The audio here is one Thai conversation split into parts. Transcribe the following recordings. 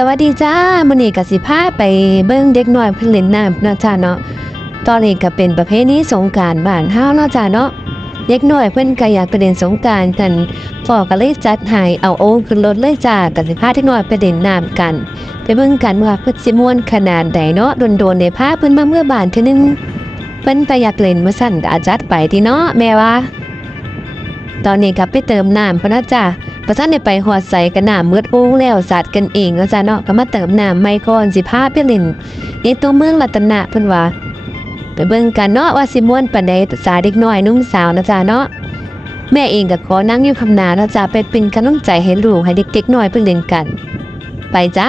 สวัสดีจ้ามื้อนี้ก็สิพาไปเบิ่งเด็กน้อยเพิ่นเล่นน้ำเนาะจ้าเนาะ ตอนนี้ก็เป็นประเพณีสงกรานต์บ้านเฮาเนาะจ้าเนาะ เด็กน้อยเพิ่นก็อยากไปเล่นสงกรานต์กันพ่อก็เลยจัดให้เอาโอ่งขึ้นรถเลยจ้าก็สิพาเด็กน้อยไปเล่นน้ำกัน ไปเบิ่งกันว่าเพิ่นสิม่วนขนาดใดเนาะโดนๆได้พาเพิ่นมาเมื่อบ้านเทื่อนึงเพิ่นไปอยากเล่นมาสั่นก็อาจัดไปติเนาะแม่ว่า ตอนนี้ก็ไปเติมน้ำเพะนะจ้า ประท่านได้ไปหอดใส่กันน้ำมืดโอ้งแล้วสัตว์กันเองแล้วจ้ะเนาะก็มาเติมน้ำไม่ก่อนสิพาไปเล่นในตัวเมืองรัตนะเพิ่นว่าไปเบิ่งกันเนาะว่าสิม่วนปานใดสาเด็กน้อยนุ่มสาวนะจ๊ะเนาะแม่เองก็ขอนั่งอยู่คำนาเนาะจ้ะไปเป็นกำลังใจให้ลูกให้เด็กๆน้อยเพิ่นเล่นกัน ไปจ้า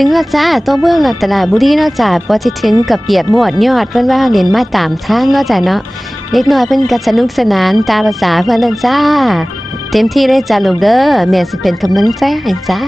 ถึงแล้วจ้าตัวเมืองรัตลาดบุรีเนาะจ้าพอสิถึงกับเปียกหมวดยอดเพิ่นว่าเรียนมาตามทางเนาะจ้าเนาะเล็กน้อยเพิ่นก็สนุกสนานตามภาษาเพิ่นนั่นจ้า เต็มที่เลยจ้าลูกเด้อแม่สิเป็นกำลังใจให้จ้า